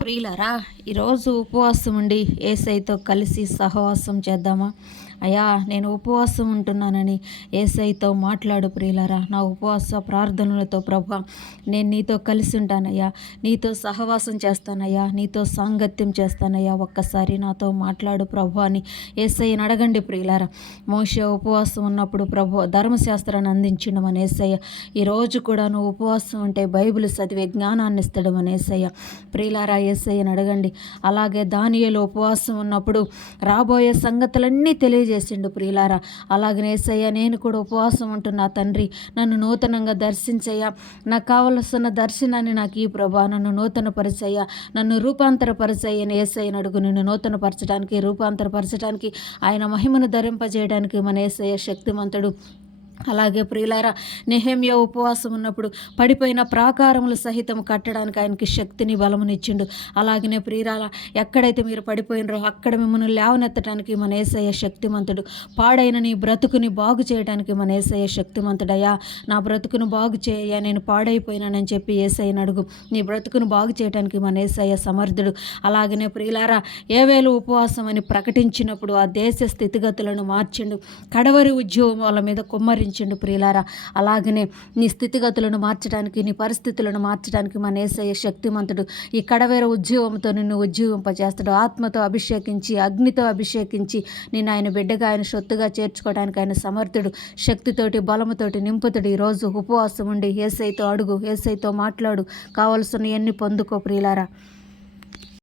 ప్రియులరా, ఈరోజు ఉపవాసం ఉండి యేసయ్యతో కలిసి సహవాసం చేద్దామా? అయ్యా, నేను ఉపవాసం ఉంటున్నానని యేసయ్యతో మాట్లాడు ప్రియులరా. నా ఉపవాస ప్రార్థనలతో ప్రభా, నేను నీతో కలిసి ఉంటానయ్యా, నీతో సహవాసం చేస్తానయ్యా, నీతో సాంగత్యం చేస్తానయ్యా, ఒక్కసారి నాతో మాట్లాడు ప్రభు అని యేసయ్యని అడగండి ప్రియులరా. మోషే ఉపవాసం ఉన్నప్పుడు ప్రభు ధర్మశాస్త్రాన్ని అందించడం అని యేసయ్య, ఈరోజు కూడా నువ్వు ఉపవాసం ఉంటే బైబిల్ చదివే జ్ఞానాన్ని ఇస్తాడు అని యేసయ్య. ప్రియులారా, యేసయ్యని అడగండి. అలాగే దానియేలు ఉపవాసం ఉన్నప్పుడు రాబోయే సంగతులన్నీ తెలియజేసిండు ప్రియులారా. అలాగనే యేసయ్య, నేను కూడా ఉపవాసం ఉంటున్నా తండ్రి, నన్ను నూతనంగా దర్శించయ్యా, నాకు కావలసిన దర్శనాన్ని నాకు ఈ ప్రభా, నన్ను నూతన పరిచయ్యా, నన్ను రూపాంతరపరిచయ్యని యేసయ్యని అడుగు. నిన్ను నూతనపరచడానికి, రూపాంతరపరచడానికి, ఆయన మహిమను ధరింపజేయడానికి మన యేసయ్య శక్తిమంతుడు. అలాగే ప్రియులారా, నెహెమ్యా ఉపవాసం ఉన్నప్పుడు పడిపోయిన ప్రాకారములు సహితం కట్టడానికి ఆయనకి శక్తిని బలమునిచ్చిండు. అలాగనే ప్రియులారా, ఎక్కడైతే మీరు పడిపోయినరో అక్కడ మిమ్మల్ని లేవనెత్తడానికి మన యేసయ్య శక్తిమంతుడు. పాడైన నీ బ్రతుకుని బాగు చేయడానికి మన యేసయ్య శక్తిమంతుడయ్యా. నా బ్రతుకును బాగు చేయయ్యా, నేను పాడైపోయినానని చెప్పి యేసయ్యని అడుగు. నీ బ్రతుకును బాగు చేయడానికి మన యేసయ్య సమర్థుడు. అలాగనే ప్రియులారా, ఏవేలు ఉపవాసం అని ప్రకటించినప్పుడు ఆ దేశ స్థితిగతులను మార్చిండు. కడవరి ఉద్యోగం వాళ్ళ మీద కుమ్మరించిండు ప్రియులారా. అలాగనే నీ స్థితిగతులను మార్చడానికి, నీ పరిస్థితులను మార్చడానికి మన యేసయ్య శక్తిమంతుడు. ఈ కడవేర ఉద్యోగంతో నిన్ను ఉజ్జీవింపజేస్తాడు. ఆత్మతో అభిషేకించి, అగ్నితో అభిషేకించి నిన్ను ఆయన బిడ్డగా, ఆయన సొత్తుగా చేర్చుకోవడానికి ఆయన సమర్థుడు. శక్తితోటి, బలముతోటి నింపుతుడు. ఈరోజు ఉపవాసం ఉండి యేసయ్యతో అడుగు, యేసయ్యతో మాట్లాడు, కావలసిన ఎన్ని పొందుకో ప్రియులారా.